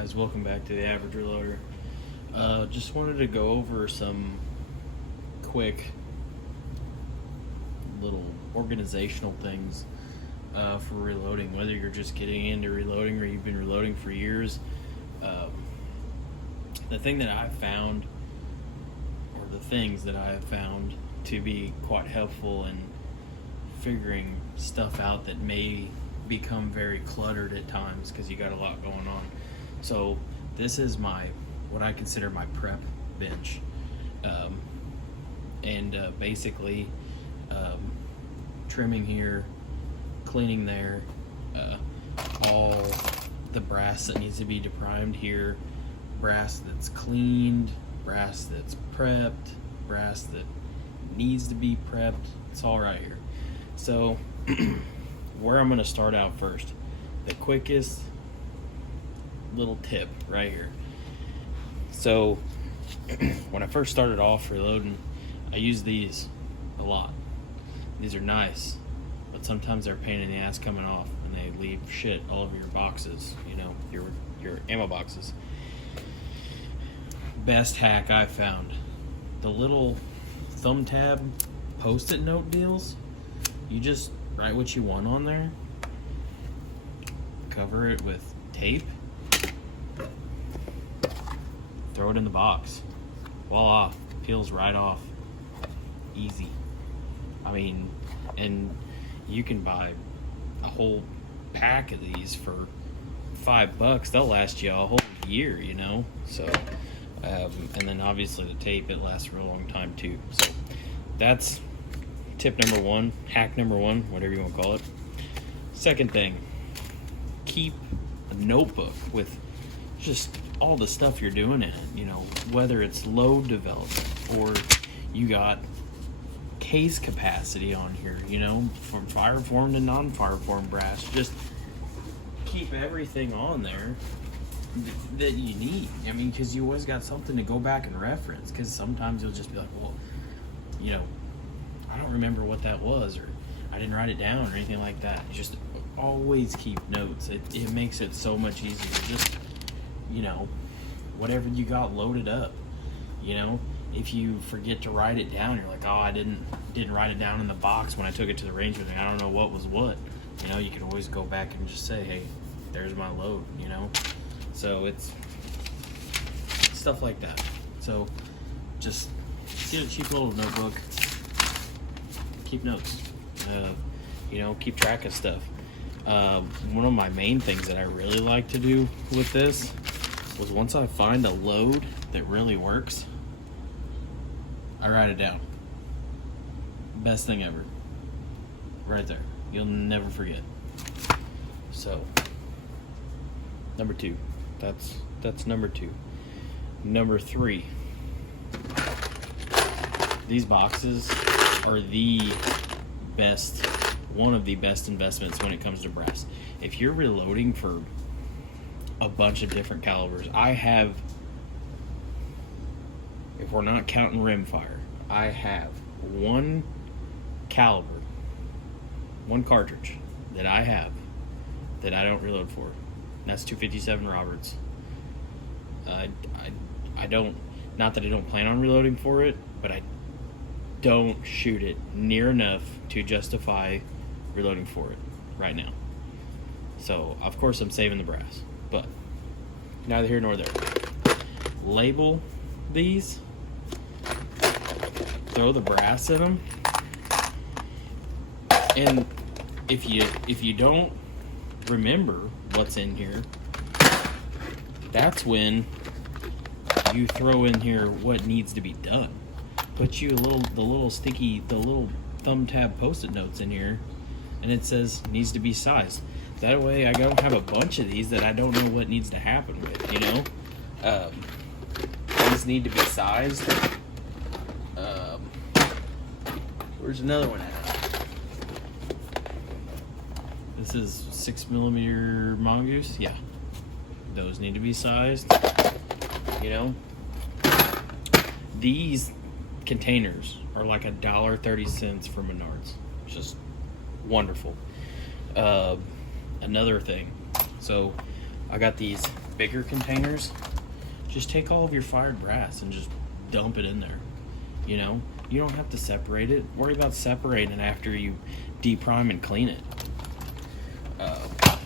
guys, welcome back to the Average Reloader. Just wanted to go over some quick little organizational things for reloading, whether you're just getting into reloading or you've been reloading for years. The thing that I found, or the things that I have found to be quite helpful in figuring stuff out that may become very cluttered at times because you got a lot going on. So this is what I consider my prep bench, and basically trimming here, cleaning there, all the brass that needs to be deprimed here, brass that's cleaned, brass that's prepped, brass that needs to be prepped. It's all right here. So where I'm going to start out first, the quickest little tip right here. So when I first started off reloading, I used these a lot. These are nice, but sometimes they're a pain in the ass coming off, and they leave shit all over your boxes, you know, your ammo boxes. Best hack I found, the little thumb tab post-it note deals. You just write what you want on there, cover it with tape, throw it in the box. Voila, peels right off. Easy. I mean, and you can buy a whole pack of these for $5. They'll last you a whole year, you know. So, and then obviously the tape, it lasts for a long time too. So that's tip number one, hack number one, whatever you want to call it. Second thing, keep a notebook with just all the stuff you're doing in it, you know, whether it's load development or you got case capacity on here, you know, from fire form to non-fire form brass. Just keep everything on there that you need. I mean, because you always got something to go back and reference, because sometimes you'll just be like, well, you know, I don't remember what that was, or I didn't write it down or anything like that. Just always keep notes. It makes it so much easier. Just, you know, whatever you got loaded up, you know, if you forget to write it down, you're like, oh, I didn't write it down in the box when I took it to the range with me. I don't know what was what. You know, you can always go back and just say, hey, there's my load, you know. So it's stuff like that. So just get a cheap little notebook, keep notes, you know, keep track of stuff. One of my main things that I really like to do with this was, once I find a load that really works, I write it down. Best thing ever. Right there. You'll never forget. So, number two. That's number two. Number three. These boxes are the best, one of the best investments when it comes to brass. If you're reloading for a bunch of different calibers, I have, if we're not counting rimfire, I have one caliber, one cartridge that I have that I don't reload for. And that's 257 Roberts. I don't, not that I don't plan on reloading for it, but I don't shoot it near enough to justify reloading for it right now. So of course I'm saving the brass, but neither here nor there. Label these, throw the brass in them, and if you don't remember what's in here, that's when you throw in here what needs to be done. Put you the little thumb tab post-it notes in here, and it says needs to be sized. That way I don't have a bunch of these that I don't know what needs to happen with, you know. These need to be sized. Where's another one at? This is 6mm Mongoose. Yeah, those need to be sized, you know. These containers are like $1.30 from Menards. Just wonderful. Another thing, so I got these bigger containers, just take all of your fired brass and just dump it in there. You know, you don't have to separate it. Worry about separating it after you deprime and clean it.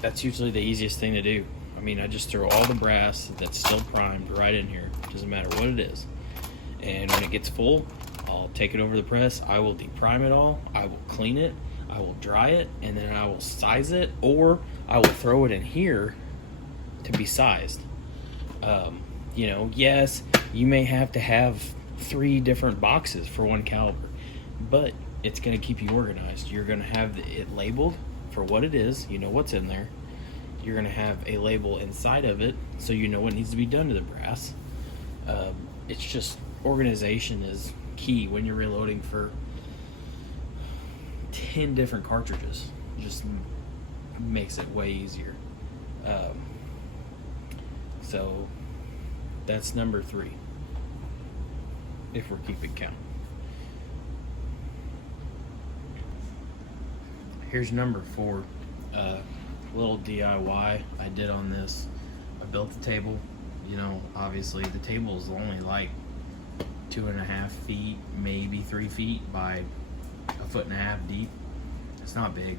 That's usually the easiest thing to do. I mean, I just throw all the brass that's still primed right in here. Doesn't matter what it is. And when it gets full, I'll take it over the press. I will deprime it all. I will clean it. I will dry it, and then I will size it, or I will throw it in here to be sized. You know, yes, you may have to have 3 different boxes for one caliber, but it's going to keep you organized. You're going to have it labeled for what it is. You know what's in there. You're going to have a label inside of it so you know what needs to be done to the brass. It's just, organization is key when you're reloading for 10 different cartridges. Just makes it way easier. So that's number 3, if we're keeping count. Here's number 4. Little DIY I did on this. I built the table. You know, obviously the table is only like 2.5 feet, maybe 3 feet by 1.5 foot deep. It's not big.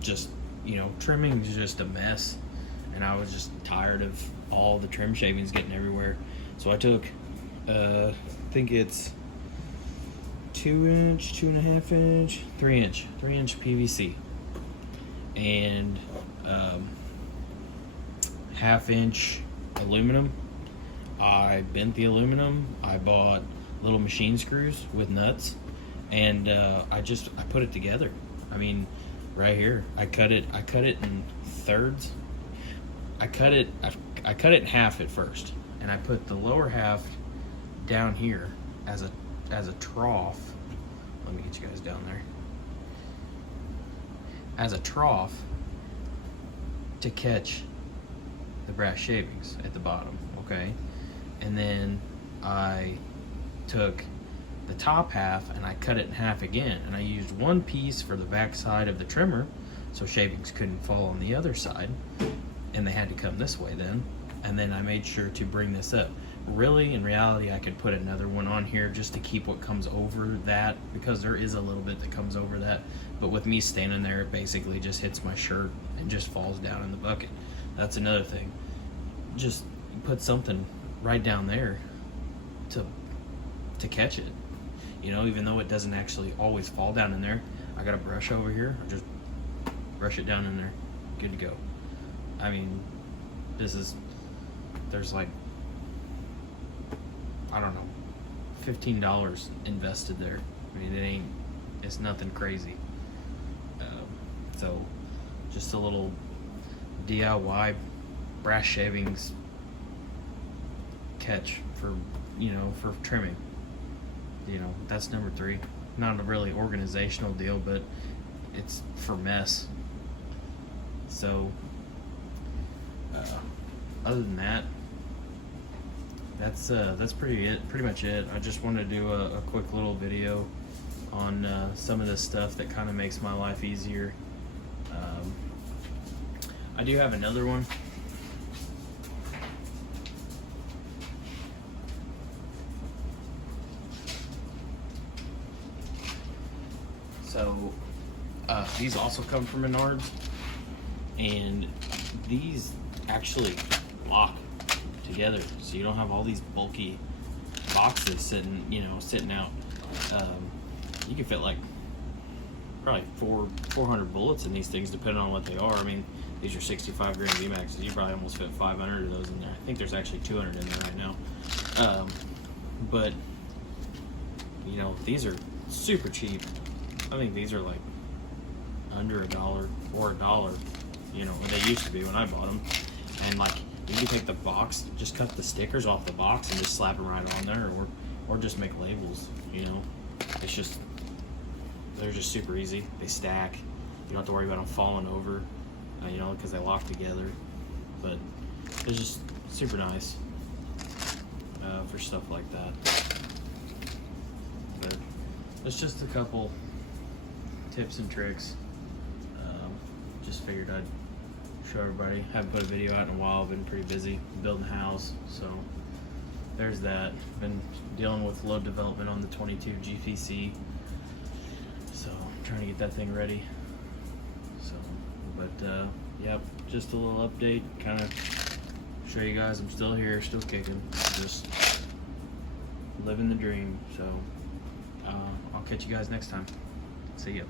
Just, you know, trimming is just a mess, and I was just tired of all the trim shavings getting everywhere. So I took, I think it's 2 inch, 2.5 inch, 3 inch PVC, and 1/2 inch aluminum. I bent the aluminum. I bought little machine screws with nuts, and I put it together. I mean, right here, I cut it in thirds. I cut it in half at first, and I put the lower half down here as a trough. Let me get you guys down there. As a trough to catch the brass shavings at the bottom, okay? And then I took the top half and I cut it in half again, and I used one piece for the back side of the trimmer so shavings couldn't fall on the other side, and they had to come this way then. And then I made sure to bring this up. Really, in reality, I could put another one on here just to keep what comes over that, because there is a little bit that comes over that. But with me standing there, it basically just hits my shirt and just falls down in the bucket. That's another thing. Just put something right down there to catch it. You know, even though it doesn't actually always fall down in there, I got a brush over here. I just brush it down in there. Good to go. I mean, there's like, I don't know, $15 invested there. I mean, it's nothing crazy. So just a little DIY brass shavings catch for, you know, for trimming. You know, that's number 3. Not a really organizational deal, but it's for mess. So other than that, that's pretty much it. I just wanted to do a quick little video on some of this stuff that kind of makes my life easier. I do have another one. So these also come from Menards, and these actually lock together, so you don't have all these bulky boxes sitting out. You can fit like probably 400 bullets in these things, depending on what they are. I mean, these are 65 grain VMAXs. You probably almost fit 500 of those in there. I think there's actually 200 in there right now. But you know, these are super cheap. I think these are like under $1 or $1. You know, they used to be when I bought them. And like, you can take the box, just cut the stickers off the box and just slap them right on there, or just make labels. You know, they're just super easy. They stack. You don't have to worry about them falling over, you know, because they lock together. But it's just super nice for stuff like that. But it's just a couple tips and tricks. Just figured I'd show everybody. Haven't put a video out in a while. Been pretty busy building a house, so there's that. Been dealing with load development on the 22 GPC, so trying to get that thing ready. So, but yep, just a little update, kind of show you guys I'm still here, still kicking, just living the dream. So I'll catch you guys next time. See ya.